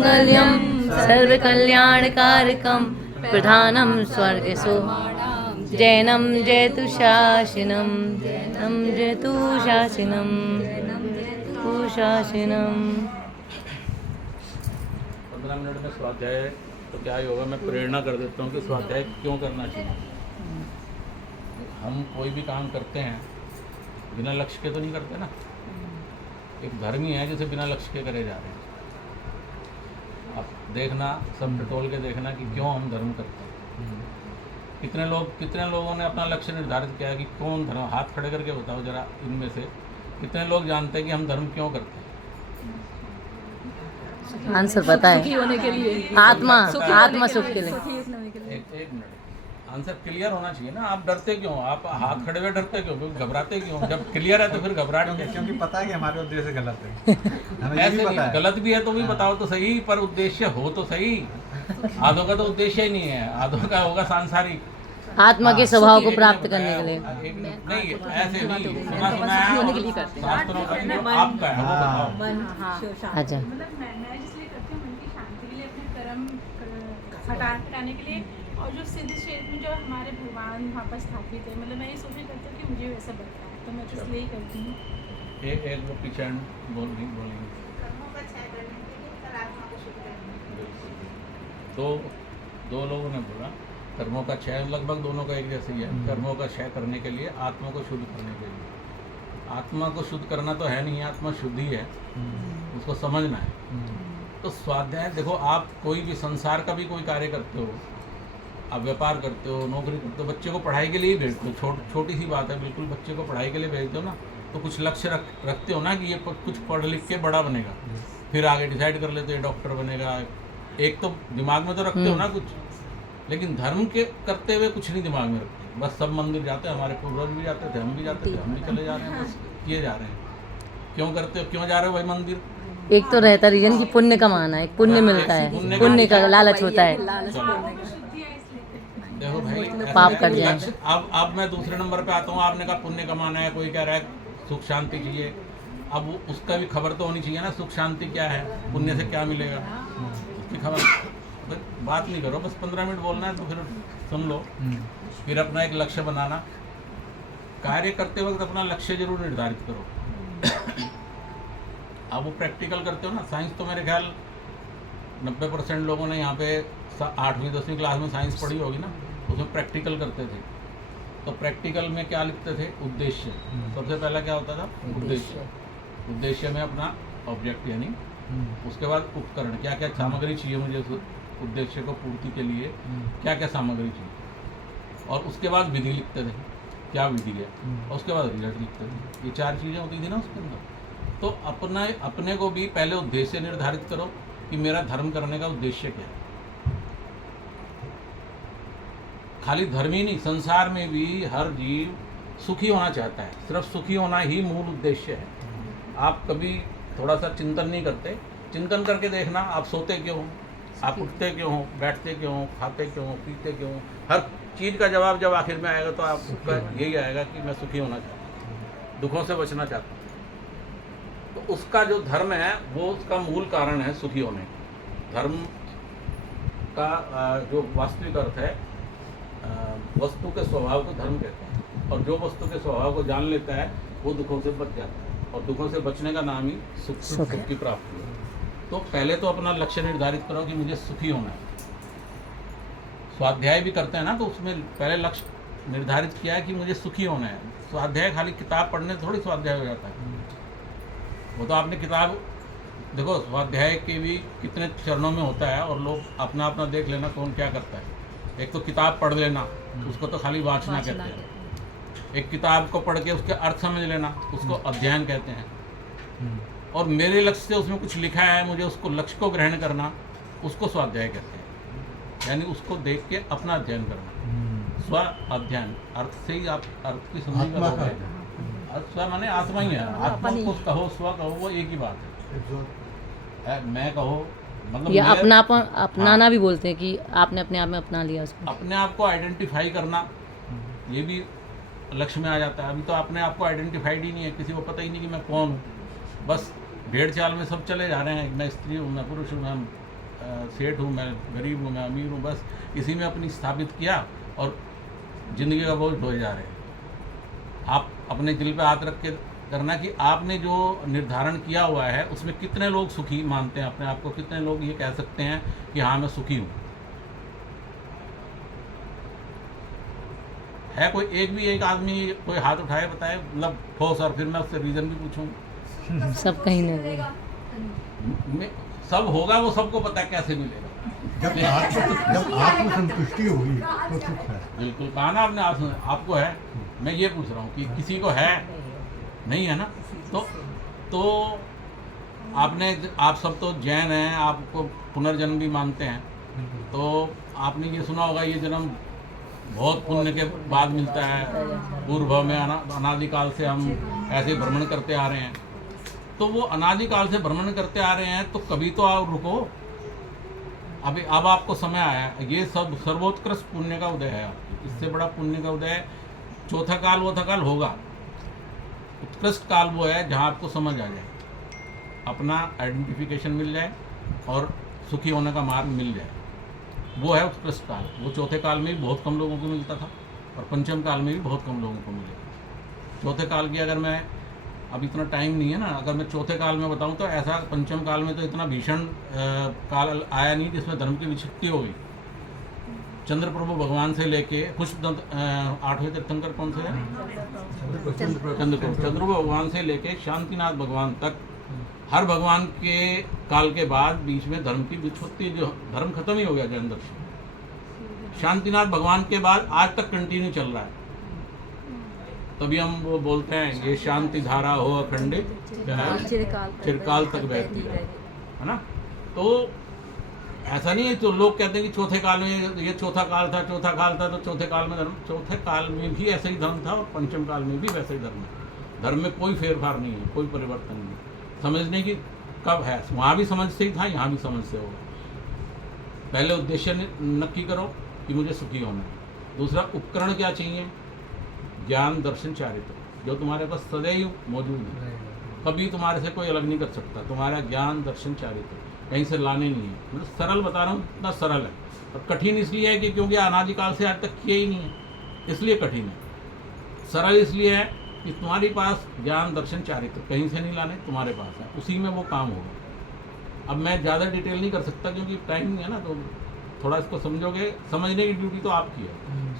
सर्वमङ्गल्यं सर्वकल्याणकारकं प्रधानं स्वर्गसो जैनं जयतु शासनं जैनं जयतु शासनं शासनं। 15 मिनट में स्वाध्याय तो क्या ही होगा, मैं प्रेरणा कर देता हूँ कि स्वाध्याय क्यों करना चाहिए। हम कोई भी काम करते हैं बिना लक्ष्य के तो नहीं करते ना। एक धर्म ही है जिसे बिना लक्ष्य के करे जा रहे हैं। अब देखना, सब टटोल के देखना कि क्यों हम धर्म करते हैं। कितने लोगों ने अपना लक्ष्य निर्धारित किया है कि कौन धर्म, हाथ खड़े करके बताओ जरा, इनमें से कितने लोग जानते हैं कि हम धर्म क्यों करते हैं? आंसर पता है, सुखी होने के लिए, आत्मा सुख के लिए। एक मिनट, आंसर क्लियर होना चाहिए ना। आप डरते क्यों? आप हाथ खड़े हुए डरते क्यों? घबराते क्यों? जब क्लियर है तो फिर घबराहट क्या? क्योंकि पता है कि हमारे उद्देश्य गलत है। हमें ये ऐसे भी पता नहीं, है। गलत भी है तो भी बताओ तो सही, पर उद्देश्य हो तो सही। आधों का तो उद्देश्य ही नहीं है, आधों का होगा सांसारिक, आत्मा के स्वभाव को प्राप्त करने के लिए। नहीं ऐसे नहीं, सुना है शास्त्रों का जो आपका है वो बताओ। अच्छा, मतलब मैं जिसलिए करती हूँ मन की शांति के लिए, अपने कर्म हटाने के लिए, और जो सिद्ध क्षेत्र में जो हमारे भगवान वहाँ पर स्थापित है, मतलब मैं ये सोच करती हूँ कि मुझे वैसा बनना है, तो मैं तो इसलिए ही करती हूँ। एक वो पीछे बोलेंगे तो दो लोगों ने बोला कर्मों का क्षय, लगभग दोनों का एक जैसे ही है। कर्मों का क्षय करने के लिए, आत्मा को शुद्ध करने के लिए। आत्मा को शुद्ध करना तो है नहीं, आत्मा शुद्ध ही है, उसको समझना है। तो स्वाध्याय देखो, आप कोई भी संसार का भी कोई कार्य करते हो, आप व्यापार करते हो, नौकरी करते हो, बच्चे को पढ़ाई के लिए ही भेजते हो। छोटी सी बात है, बिल्कुल बच्चे को पढ़ाई के लिए भेज दो ना, तो कुछ लक्ष्य रखते हो ना कि ये कुछ पढ़ लिख के बड़ा बनेगा, फिर आगे डिसाइड कर लेते हो डॉक्टर बनेगा। एक तो दिमाग में तो रखते हो ना कुछ, लेकिन धर्म के करते हुए कुछ नहीं दिमाग में रखते। बस सब मंदिर जाते हैं, हमारे पूर्वज भी जाते थे, हम भी जाते थे, हम भी चले जा रहे हैं, बस किए जा रहे हैं। क्यों करते हो, क्यों जा रहे हो भाई मंदिर? एक तो रहता रीजन कि पुण्य कमाना है, पुण्य मिलता है, पुण्य का लालच होता है। देखो भाई, पाप कट जाए। अब मैं दूसरे नंबर पे आता हूँ। आपने कहा पुण्य कमाना है, कोई कह रहा है सुख शांति चाहिए। अब उसका भी खबर तो होनी चाहिए ना, सुख शांति क्या है, पुण्य से क्या मिलेगा, उसकी खबर। बात नहीं करो, बस 15 मिनट बोलना है तो फिर सुन लो। फिर अपना एक लक्ष्य बनाना, कार्य करते वक्त अपना लक्ष्य जरूर निर्धारित करो। आप वो प्रैक्टिकल करते हो ना, साइंस तो मेरे ख्याल 90% लोगों ने यहाँ पे 8वीं 10वीं क्लास में साइंस पढ़ी होगी ना, उसमें प्रैक्टिकल करते थे। तो प्रैक्टिकल में क्या लिखते थे? उद्देश्य। सबसे पहला क्या होता था? उद्देश्य। उद्देश्य में अपना ऑब्जेक्ट, यानी उसके बाद उपकरण, क्या क्या सामग्री चाहिए मुझे उस उद्देश्य को पूर्ति के लिए, क्या क्या सामग्री चाहिए, और उसके बाद विधि लिखते थे, क्या विधि है, और उसके बाद रिजल्ट लिखते थे। ये 4 चीज़ें होती थी ना उसके अंदर। तो अपने को भी पहले उद्देश्य निर्धारित करो कि मेरा धर्म करने का उद्देश्य क्या है। खाली धर्म ही नहीं, संसार में भी हर जीव सुखी होना चाहता है, सिर्फ सुखी होना ही मूल उद्देश्य है। आप कभी थोड़ा सा चिंतन नहीं करते? चिंतन करके देखना, आप सोते क्यों हो, आप उठते क्यों हो, बैठते क्यों हो, खाते क्यों हो, पीते क्यों हो, हर चीज़ का जवाब जब आखिर में आएगा तो आपका यही आएगा कि मैं सुखी होना चाहता हूँ, दुखों से बचना चाहता हूँ। तो उसका जो धर्म है वो उसका मूल कारण है सुखी होने का। धर्म का जो वास्तविक अर्थ है, वस्तु के स्वभाव को धर्म कहते हैं, और जो वस्तु के स्वभाव को जान लेता है वो दुखों से बच जाता है, और दुखों से बचने का नाम ही सुख की प्राप्ति है। तो पहले तो अपना लक्ष्य निर्धारित करो कि मुझे सुखी होना है। स्वाध्याय भी करते हैं ना, तो उसमें पहले लक्ष्य निर्धारित किया है कि मुझे सुखी होना है। स्वाध्याय खाली किताब पढ़ने से थोड़ी स्वाध्याय हो जाता है। वो तो आपने किताब देखो, स्वाध्याय के भी कितने चरणों में होता है, और लोग अपना अपना देख लेना कौन क्या करता है। एक तो किताब पढ़ लेना, उसको तो खाली वाचना कहते हैं। एक किताब को पढ़ के उसके अर्थ समझ लेना, उसको अध्ययन कहते हैं। और मेरे लक्ष्य से उसमें कुछ लिखा है, मुझे उसको लक्ष्य को ग्रहण करना, उसको स्वाध्याय कहते हैं। यानी उसको देख के अपना अध्ययन करना, स्व अध्ययन। अर्थ से ही आप अर्थ की समझ करोगे। स्व माने आत्मा ही है, आत्मा को कहो, स्व कहो, वो एक ही बात है। मैं कहो मतलब या अपनाना भी बोलते हैं कि आपने अपने आप में अपना लिया उसको। अपने आप को आइडेंटिफाई करना, ये भी लक्ष्य में आ जाता है। अभी तो अपने आप को आइडेंटिफाइड ही नहीं है, किसी को पता ही नहीं कि मैं कौन हूँ। बस भेड़ चाल में सब चले जा रहे हैं, मैं स्त्री हूँ, मैं पुरुष हूँ, मैं सेठ हूँ, मैं गरीब हूँ, मैं अमीर हूँ, बस इसी में अपनी स्थापित किया और ज़िंदगी का बोझ ढोए जा रहे हैं। आप अपने दिल पे हाथ रख के करना कि आपने जो निर्धारण किया हुआ है उसमें कितने लोग सुखी मानते हैं अपने आप को, कितने लोग ये कह सकते हैं कि हाँ मैं सुखी हूँ। है कोई एक आदमी कोई हाथ उठाए बताए, मतलब ठोस, और फिर मैं उससे रीज़न भी पूछूँ। सब कहीं नहीं गए। सब होगा, वो सबको पता है कैसे मिलेगा। जब आत्मसंतुष्टि होगी तो सुख है। बिल्कुल कहा ना आपने, आपको है। मैं ये पूछ रहा हूँ कि किसी को है, नहीं है ना, तो आप सब तो जैन हैं, आपको पुनर्जन्म भी मानते हैं, तो आपने ये सुना होगा ये जन्म बहुत पुण्य के बाद मिलता है, पूर्व में अनादिकाल से हम ऐसे भ्रमण करते आ रहे हैं। तो वो अनादिकाल से भ्रमण करते आ रहे हैं, तो कभी तो आप रुको। अब आपको समय आया है, ये सब सर्वोत्कृष्ट पुण्य का उदय है आपकी, इससे बड़ा पुण्य का उदय चौथा काल होगा। उत्कृष्ट काल वो है जहाँ आपको समझ आ जाए, अपना आइडेंटिफिकेशन मिल जाए और सुखी होने का मार्ग मिल जाए, वो है उत्कृष्ट काल। वो चौथे काल में भी बहुत कम लोगों को मिलता था और पंचम काल में भी बहुत कम लोगों को मिलेगा। चौथे काल की अगर मैं, अब इतना टाइम नहीं है ना, अगर मैं चौथे काल में बताऊं तो ऐसा पंचम काल में तो इतना भीषण काल आया नहीं जिसमें धर्म की विच्छित्ति हो गई। चंद्रप्रभु भगवान से लेके पुष्पदंत 8वें तीर्थंकर कौन से हैं? चंद्रप्रभु भगवान से लेके शांतिनाथ भगवान तक, हर भगवान के काल के बाद बीच में धर्म की विच्छित्ति, जो धर्म खत्म ही हो गया जैन दर्शन। शांतिनाथ भगवान के बाद आज तक कंटिन्यू चल रहा है। तभी हम वो बोलते हैं ये शांति धारा हो अखंडित, चिरकाल तक बहती है ना। तो ऐसा नहीं है, तो लोग कहते हैं कि चौथे काल में ये चौथा काल था तो चौथे काल में धर्म, चौथे काल में भी ऐसा ही धर्म था और पंचम काल में भी वैसा ही धर्म है। धर्म में कोई फेरफार नहीं है, कोई परिवर्तन नहीं। समझने की कब है, वहाँ भी समझ से ही था, यहाँ भी समझ से होगा। पहले उद्देश्य नक्की करो कि मुझे सुखी होना है। दूसरा उपकरण क्या चाहिए? ज्ञान दर्शन चारित्र, जो तुम्हारे पास सदैव मौजूद है, कभी तुम्हारे से कोई अलग नहीं कर सकता। तुम्हारा ज्ञान दर्शन चारित्र कहीं से लाने नहीं है। मतलब सरल बता रहा हूँ, इतना सरल है। और कठिन इसलिए है कि क्योंकि अनादिकाल से आज तक किया ही नहीं है, इसलिए कठिन है। सरल इसलिए है कि तुम्हारे पास ज्ञान दर्शन चारित्र कहीं से नहीं लाने, तुम्हारे पास है, उसी में वो काम होगा। अब मैं ज़्यादा डिटेल नहीं कर सकता क्योंकि टाइम नहीं है ना, तो थोड़ा इसको समझोगे। समझने की ड्यूटी तो आपकी है।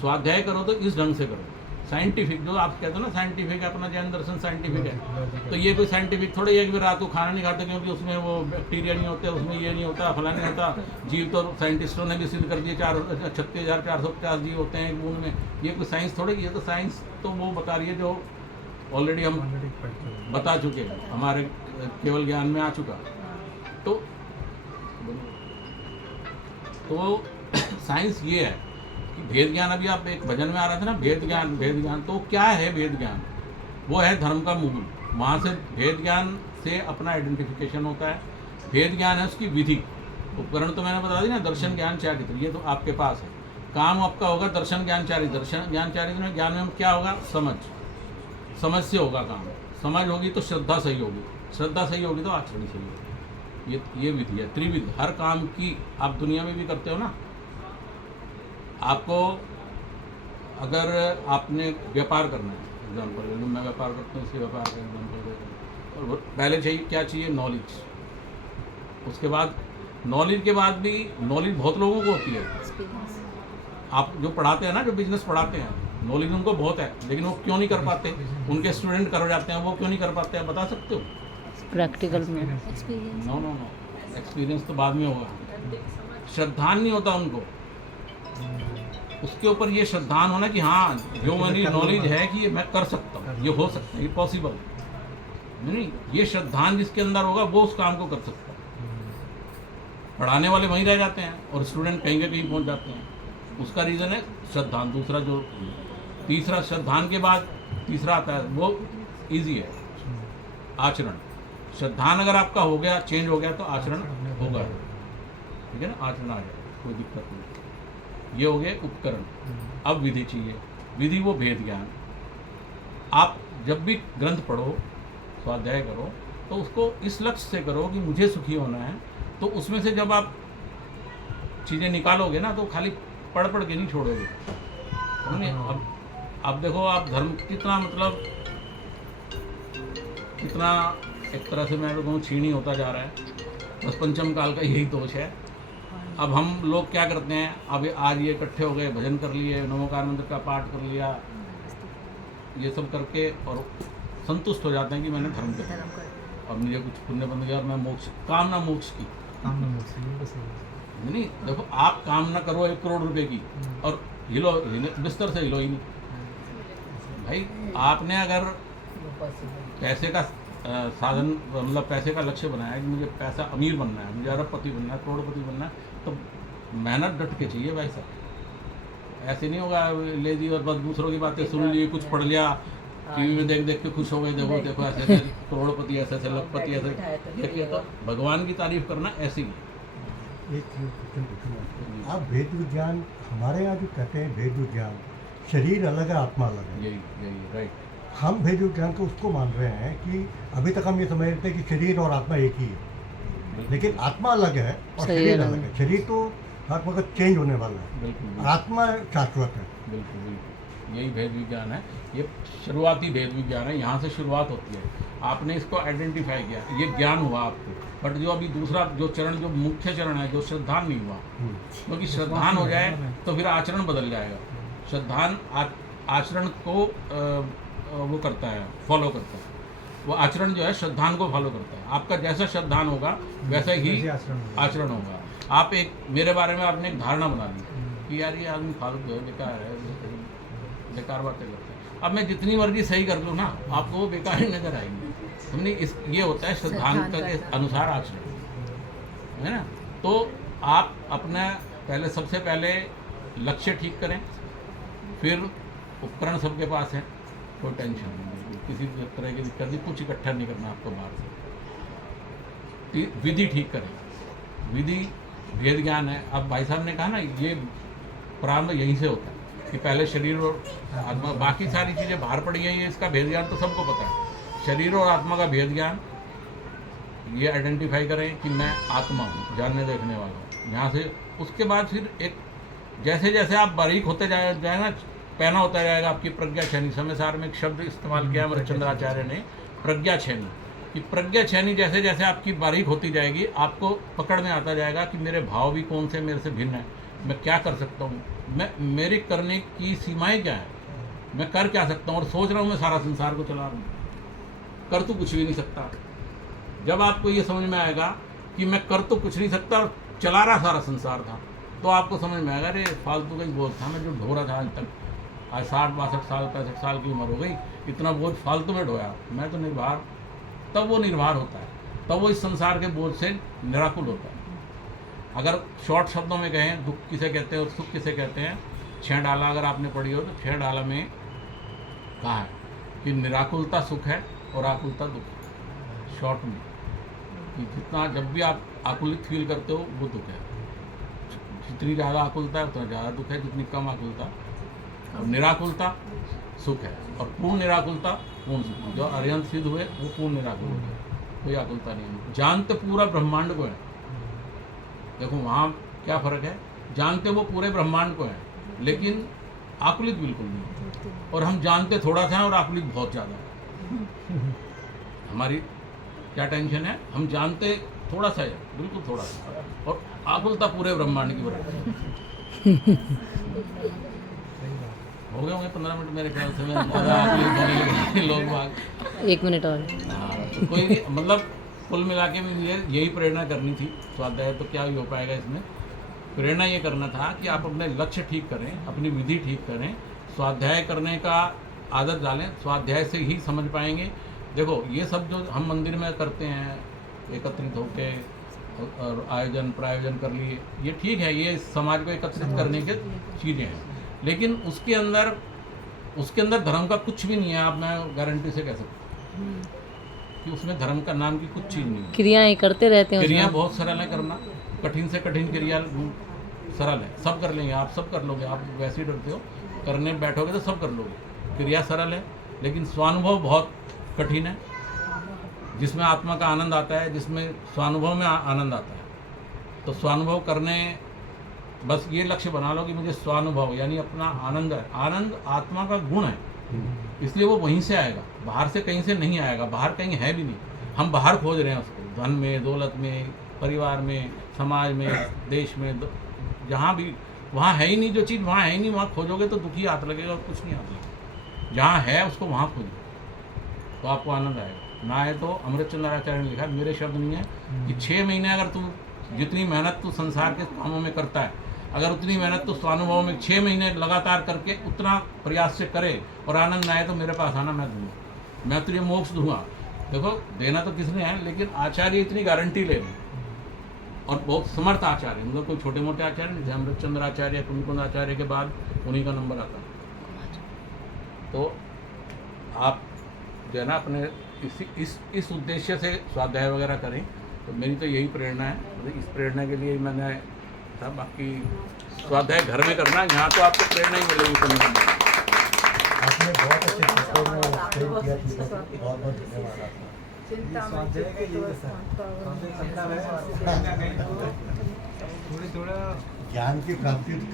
स्वाध्याय करो तो इस ढंग से करो। साइंटिफिक जो आप कहते हो ना, साइंटिफिक है, अपना जैन दर्शन साइंटिफिक है, तो ये कोई साइंटिफिक थोड़ा, एक भी रात को खाना नहीं खाते क्योंकि उसमें वो बैक्टीरिया नहीं होते, उसमें ये नहीं होता, फला नहीं होता। जीव तो साइंटिस्टों ने भी सिद्ध कर दिए 36,450 जीव होते हैं खून में। ये कोई साइंस थोड़ी, ये तो साइंस तो वो बता रही है जो ऑलरेडी हम बता चुके हैं, हमारे केवल ज्ञान में आ चुका। तो साइंस ये है कि भेद ज्ञान, अभी आप एक भजन में आ रहा था ना, भेद ज्ञान, तो क्या है भेद ज्ञान? वो है धर्म का मूल। वहाँ से भेद ज्ञान से अपना आइडेंटिफिकेशन होता है। भेद ज्ञान है उसकी विधि। उपकरण तो मैंने बता दी ना, दर्शन ज्ञान चारित्र, ये तो आपके पास है। काम आपका होगा दर्शन ज्ञान चारित्र। दर्शन ज्ञान चारित्र में ज्ञान में क्या होगा? समझ से होगा काम। समझ होगी तो श्रद्धा सही होगी, श्रद्धा सही होगी तो आचरण सही होगी। ये विधि है, त्रिविध। हर काम की आप दुनिया में भी करते हो ना। आपको अगर आपने व्यापार करना है, एग्जाम्पल मैं व्यापार करता हूँ, इसके व्यापार का एग्जाम्पल देता हूँ, और पहले चाहिए क्या चाहिए? नॉलेज। उसके बाद नॉलेज के बाद भी नॉलेज बहुत लोगों को होती है। आप जो पढ़ाते हैं ना, जो बिजनेस पढ़ाते हैं, नॉलेज उनको बहुत है, लेकिन वो क्यों नहीं कर पाते? उनके स्टूडेंट कर जाते हैं, वो क्यों नहीं कर पाते हैं? बता सकते हो? प्रैक्टिकल में नो, एक्सपीरियंस तो बाद में होगा। श्रद्धान नहीं होता उनको, उसके ऊपर ये श्रद्धान होना कि हाँ, जो मेरी नॉलेज है कि ये मैं कर सकता हूँ, ये हो सकता है, ये पॉसिबल नहीं। ये श्रद्धान जिसके अंदर होगा वो उस काम को कर सकता है। पढ़ाने वाले वहीं रह जाते हैं और स्टूडेंट कहीं के कहीं पहुँच जाते हैं। उसका रीज़न है श्रद्धान। दूसरा जो तीसरा श्रद्धान के बाद तीसरा आता है, वो इजी है, आचरण। श्रद्धान अगर आपका हो गया, चेंज हो गया, तो आचरण होगा, ठीक है ना, आचरण आ जाए, कोई दिक्कत नहीं। ये हो गए उपकरण। अब विधि चाहिए। विधि वो भेद ज्ञान। आप जब भी ग्रंथ पढ़ो, स्वाध्याय करो, तो उसको इस लक्ष्य से करो कि मुझे सुखी होना है। तो उसमें से जब आप चीज़ें निकालोगे ना तो खाली पढ़ के नहीं छोड़ोगे, समझे? अब देखो आप धर्म कितना मतलब कितना एक तरह से मैं कहूँ छीनी होता जा रहा है। बस पंचम काल का यही दोष है। अब हम लोग क्या करते हैं, अब आज ये इकट्ठे हो गए, भजन कर लिए, नमोकार मंत्र का पाठ कर लिया, ये सब करके और संतुष्ट हो जाते हैं कि मैंने धर्म कर लिया और मुझे कुछ पुण्य बन गया और मैं मोक्ष कामना मोक्ष की नहीं। देखो आप कामना करो 1 करोड़ रुपए की और हिलो बिस्तर से हिलो ही नहीं भाई। आपने अगर पैसे का साधन मतलब पैसे का लक्ष्य बनाया है कि मुझे पैसा अमीर बनना है, मुझे अरबपति बनना है, करोड़पति बनना है, तो मेहनत डट के चाहिए भाई साहब। ऐसे नहीं होगा ले जी और बस दूसरों की बातें सुन ली, कुछ पढ़ लिया, टीवी में देख के खुश हो गए, देखो ऐसे ऐसे करोड़पति ऐसे ऐसे लखपति ऐसे। ये तो भगवान की तारीफ करना ऐसे ही। एक क्वेश्चन पूछूंगा, आप भेद विज्ञान हमारे यहाँ जो कहते हैं भेद विज्ञान, शरीर अलग है आत्मा अलग है, यही राइट। हम भेद विज्ञान को उसको मान रहे हैं कि अभी तक हम ये समझ रहे थे कि शरीर और आत्मा एक ही है, लेकिन आत्मा अलग है और शरीर अलग है। शरीर तो हर वक्त चेंज होने वाला है, बिल्कुल आत्मा शाश्वत है। बिल्कुल यही भेद विज्ञान है। ये शुरुआती भेद विज्ञान है, यहाँ से शुरुआत होती है। आपने इसको आइडेंटिफाई किया, ये ज्ञान हुआ आपको। बट जो अभी दूसरा जो चरण, जो मुख्य चरण है, जो श्रद्धान नहीं हुआ, क्योंकि श्रद्धान हो जाए तो फिर आचरण बदल जाएगा। श्रद्धान आचरण को वो करता है, फॉलो करता है। वो आचरण जो है श्रद्धान को फॉलो करता है। आपका जैसा श्रद्धान होगा वैसा ही आचरण होगा। आप एक मेरे बारे में आपने एक धारणा बना ली कि यार ये आदमी फालतू है, बेकार है, बेकार बातें करता है। अब मैं जितनी मर्जी सही कर लूँ ना, आपको वो बेकार ही नजर आएंगे। हमने ये होता है श्रद्धान के अनुसार आचरण, है ना। तो आप अपना सबसे पहले लक्ष्य ठीक करें, फिर उपकरण सबके पास है, कोई टेंशन नहीं, किसी तरह की दिक्कत नहीं, कुछ इकट्ठा नहीं करना आपको बाहर से। विधि ठीक करें, विधि भेद ज्ञान है। अब भाई साहब ने कहा ना, ये प्रारंभ यहीं से होता है कि पहले शरीर और आत्मा, बाकी सारी चीज़ें बाहर पड़ी हैं, ये इसका भेद ज्ञान तो सबको पता है। शरीर और आत्मा का भेद ज्ञान ये आइडेंटिफाई करें कि मैं आत्मा हूँ, जानने देखने वाला हूँ। यहाँ से उसके बाद फिर एक जैसे जैसे आप बारीक होते जाए ना, पैना होता जाएगा आपकी प्रज्ञा छैनी। समय सार में एक शब्द इस्तेमाल किया हमारे चंद्राचार्य ने, प्रज्ञा छैनी। कि प्रज्ञा छैनी जैसे जैसे आपकी बारीक होती जाएगी, आपको पकड़ में आता जाएगा कि मेरे भाव भी कौन से मेरे से भिन्न है, मैं क्या कर सकता हूँ, मेरी करने की सीमाएं क्या है, मैं कर क्या सकता हूँ। और सोच रहा हूँ मैं सारा संसार को चला रहा हूँ, कर तो कुछ भी नहीं सकता। जब आपको ये समझ में आएगा कि मैं कर तो कुछ नहीं सकता और चला रहा सारा संसार था, तो आपको समझ में आएगा अरे फालतू का ही बोझ था मैं जो ढो रहा था आज तक। आज 60-62 साल 65 साल की उम्र हो गई, इतना बोझ फालतू में ढोया, मैं तो निर्भर। तब वो निर्भर होता है, तब वो इस संसार के बोझ से निराकुल होता है। अगर शॉर्ट शब्दों में कहें, दुख किसे कहते हैं और सुख किसे कहते हैं, 6 डाला अगर आपने पढ़ी हो तो 6 डाला में कहा है कि निराकुलता सुख है और आकुलता दुख है। शॉर्ट में कि जितना जब भी आप आकुलित फील करते हो वो दुख है, जितनी ज़्यादा आकुलता है उतना ज़्यादा दुख है, जितनी कम आकुलता और निराकुलता सुख है। और पूर्ण निराकुलता पूर्ण सुख, जो अर्यंत सिद्ध हुए वो पूर्ण निराकुल हो गए, कोई आकुलता नहीं है। जानते पूरा ब्रह्मांड को है, देखो वहाँ क्या फ़र्क है, जानते वो पूरे ब्रह्मांड को है लेकिन आकुलित बिल्कुल नहीं। और हम जानते थोड़ा सा और आकुलित बहुत ज़्यादा है। हमारी क्या टेंशन है, हम जानते थोड़ा सा है, बिल्कुल थोड़ा सा, और आकुलता पूरे ब्रह्मांड की बराबर। हो गए होंगे 15 मिनट मेरे ख्याल से, मैं लोग बाग 1 मिनट और। हाँ, तो कोई मतलब कुल मिला के भी यही प्रेरणा करनी थी। स्वाध्याय तो क्या ही हो पाएगा इसमें, प्रेरणा ये करना था कि आप अपने लक्ष्य ठीक करें, अपनी विधि ठीक करें, स्वाध्याय करने का आदत डालें, स्वाध्याय से ही समझ पाएंगे। देखो ये सब जो हम मंदिर में करते हैं, एकत्रित होके और आयोजन प्रायोजन कर लिए, ये ठीक है, ये समाज को एकत्रित करने के चीज़ें हैं, लेकिन उसके अंदर धर्म का कुछ भी नहीं है। आप मैं गारंटी से कह सकता हूँ कि उसमें धर्म का नाम की कुछ चीज़ नहीं है। क्रियाएं करते रहते हैं, क्रिया बहुत सरल है करना, कठिन से कठिन क्रिया सरल है, सब कर लेंगे, आप सब कर लोगे। आप वैसे ही डरते हो, करने बैठोगे तो सब कर लोगे। क्रिया सरल है लेकिन स्वानुभव बहुत कठिन है, जिसमें आत्मा का आनंद आता है, जिसमें स्वानुभव में आनंद आता है। तो स्वानुभव करने बस ये लक्ष्य बना लो कि मुझे स्वानुभव यानी अपना आनंद है। आनंद आत्मा का गुण है, इसलिए वो वहीं से आएगा, बाहर से कहीं से नहीं आएगा। बाहर कहीं है भी नहीं, हम बाहर खोज रहे हैं उसको, धन में, दौलत में, परिवार में, समाज में, देश में, जहाँ भी, वहाँ है ही नहीं जो चीज़, वहाँ है ही नहीं, वहाँ खोजोगे तो दुखी हाथ लगेगा और कुछ नहीं हाथ लगेगा। जहाँ है उसको वहाँ खोजो तो आपको आनंद आएगा। ना है तो अमृत चंद्र आचार्य ने लिखा, मेरे शब्द नहीं है, कि 6 महीने अगर तू जितनी मेहनत तू संसार के कामों में करता है, अगर उतनी मेहनत तो स्वानुभव में 6 महीने लगातार करके उतना प्रयास से करे और आनंद ना आए तो मेरे पास आना, मैं दूंगा, मैं तुझे मोक्ष दूंगा। देखो देना तो किसने है, लेकिन आचार्य इतनी गारंटी ले रहे हैं, और बहुत समर्थ आचार्य, मतलब कोई छोटे मोटे आचार्य नहीं थे। अमृतचंद्र आचार्य, कुंदकुंद आचार्य के बाद उन्हीं का नंबर आता। तो आप जो है ना अपने इस उद्देश्य से स्वाध्याय वगैरह करें, तो मेरी तो यही प्रेरणा है। मतलब इस प्रेरणा के लिए मैंने था, बाकी स्वाध्याय घर में करना, यहाँ तो आपको प्रेरणा ही मिलेगी करने में। आपने बहुत अच्छे शब्दों में एक्सप्लेन किया, बहुत बहुत धन्यवाद आपका। थोड़ी थोड़ा ज्ञान की प्राप्ति